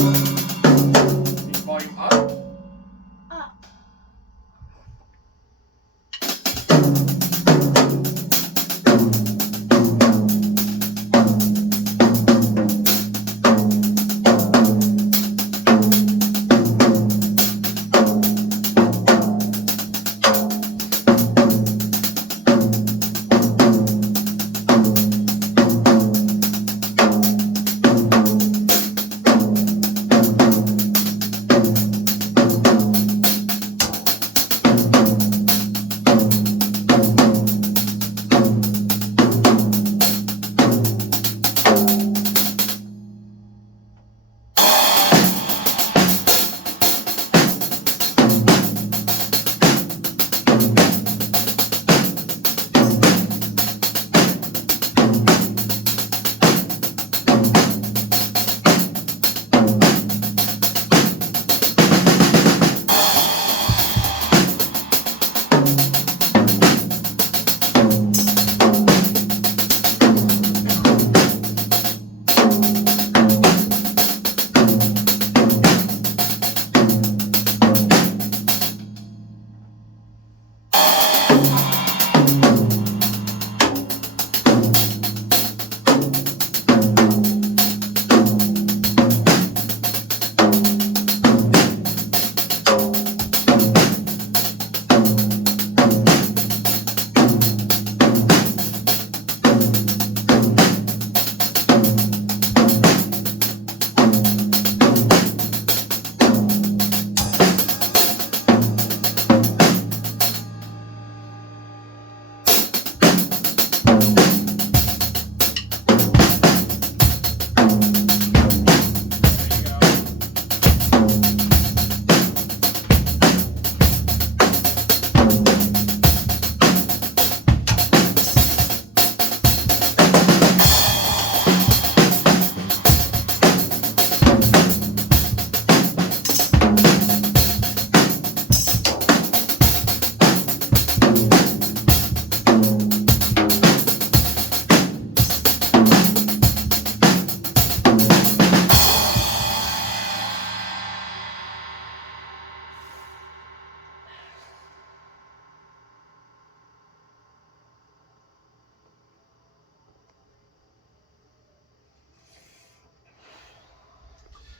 Need volume up. Up.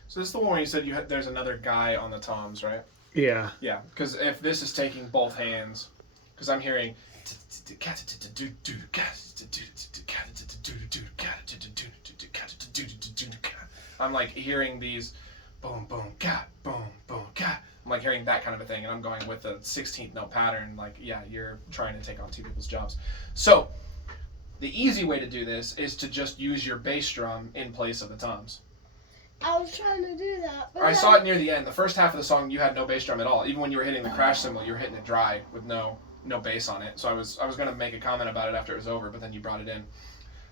So this is the one where you said there's another guy on the toms, right? Yeah. Yeah, because if this is taking both hands, because I'm hearing. I'm like hearing these boom, boom, cat, boom, boom, cat. I'm like hearing that kind of a thing, and I'm going with the 16th note pattern. Like, yeah, you're trying to take on two people's jobs. So, the easy way to do this is to just use your bass drum in place of the toms. I was trying to do that. But I saw it near the end. The first half of the song, you had no bass drum at all. Even when you were hitting the crash cymbal, you were hitting it dry with no bass on it. So I was going to make a comment about it after it was over, but then you brought it in.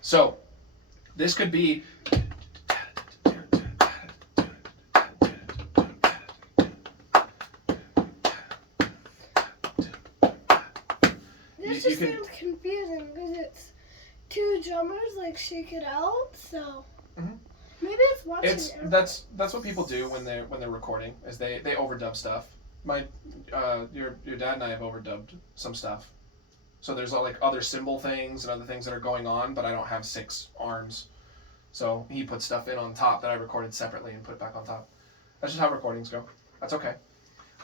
So this could be. This just seems confusing because it's two drummers like shake it out. So maybe it's watching. That's what people do when they're recording is they overdub stuff. Your dad and I have overdubbed some stuff. So there's like other cymbal things and other things that are going on, but I don't have 6 arms. So he put stuff in on top that I recorded separately and put back on top. That's just how recordings go. That's okay.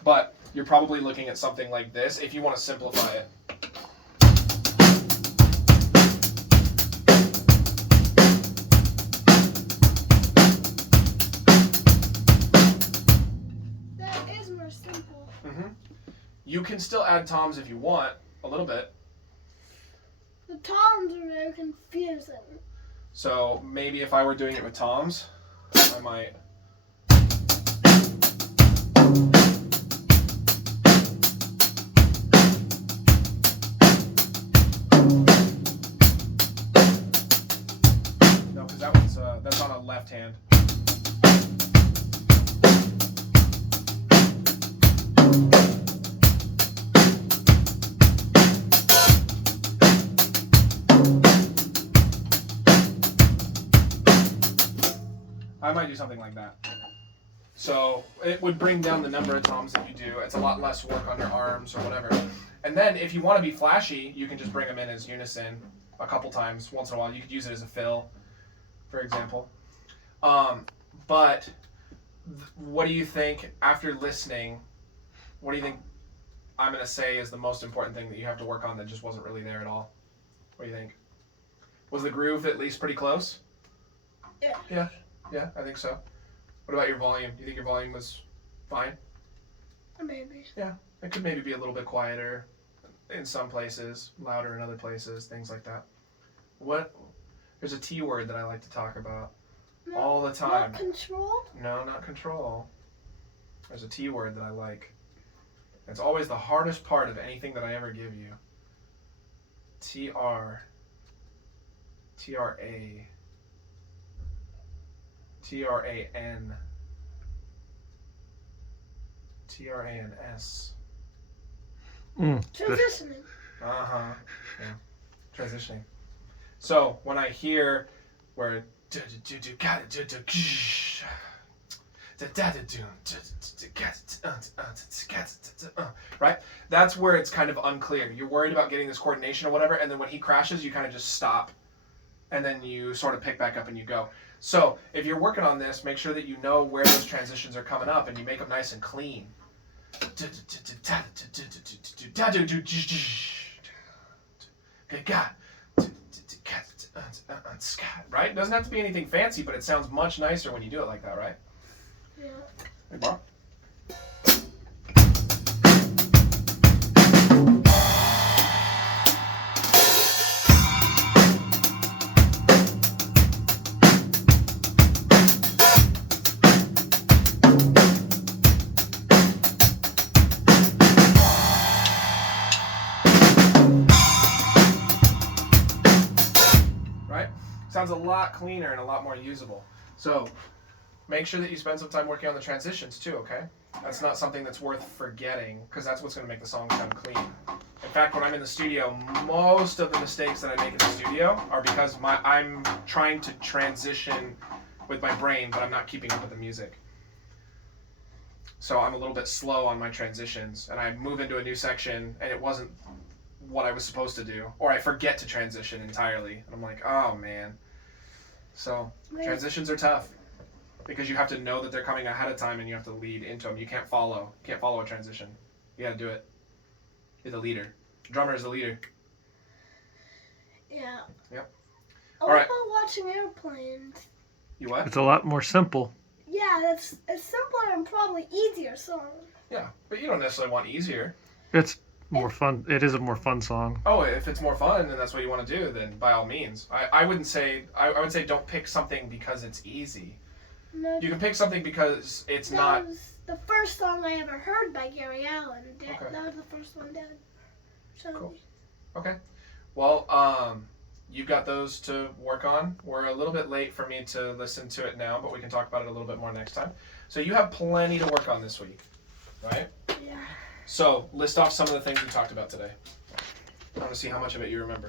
But you're probably looking at something like this if you want to simplify it. That is more simple. You can still add toms if you want, a little bit. The toms are very confusing. So maybe if I were doing it with toms, I might. No, because that's on a left hand. I might do something like that. So it would bring down the number of toms that you do. It's a lot less work on your arms or whatever. And then if you want to be flashy, you can just bring them in as unison a couple times. Once in a while, you could use it as a fill, for example. But what do you think, after listening, what do you think I'm going to say is the most important thing that you have to work on that just wasn't really there at all? What do you think? Was the groove at least pretty close? Yeah. Yeah, I think so. What about your volume? Do you think your volume was fine? Maybe. Yeah, it could maybe be a little bit quieter in some places, louder in other places, things like that. There's a T word that I like to talk about all the time. Not control? No, not control. There's a T word that I like. It's always the hardest part of anything that I ever give you. TRA. TRAN. TRANS. Transitioning. Yeah. Transitioning. So when I hear where right, that's where it's kind of unclear. You're worried about getting this coordination or whatever, and then when he crashes, you kind of just stop, and then you sort of pick back up and you go. So if you're working on this, make sure that you know where those transitions are coming up and you make them nice and clean. Right? It doesn't have to be anything fancy, but it sounds much nicer when you do it like that, right? Yeah. Hey, Bob. Sounds a lot cleaner and a lot more usable. So make sure that you spend some time working on the transitions too, okay? That's not something that's worth forgetting, because that's what's going to make the song sound clean. In fact, when I'm in the studio, most of the mistakes that I make in the studio are because I'm trying to transition with my brain, but I'm not keeping up with the music. So I'm a little bit slow on my transitions, and I move into a new section, and it wasn't what I was supposed to do, or I forget to transition entirely, and I'm like, oh man. So transitions are tough because you have to know that they're coming ahead of time and you have to lead into them. You can't follow a transition. You got to do it. You're the leader. The drummer is the leader. Yeah. Yep. What about watching airplanes? You what? It's a lot more simple. Yeah, it's simpler and probably easier song. Yeah, but you don't necessarily want easier. It's more fun. It is a more fun song. Oh, if it's more fun and that's what you want to do, then by all means. I wouldn't say, I would say don't pick something because it's easy. No, You can pick something because it's not. That was the first song I ever heard by Gary Allan. Okay. That was the first one Dad showed Cool. me. Okay. Well, you've got those to work on. We're a little bit late for me to listen to it now, but we can talk about it a little bit more next time. So you have plenty to work on this week, right? Yeah. So list off some of the things we talked about today. I want to see how much of it you remember.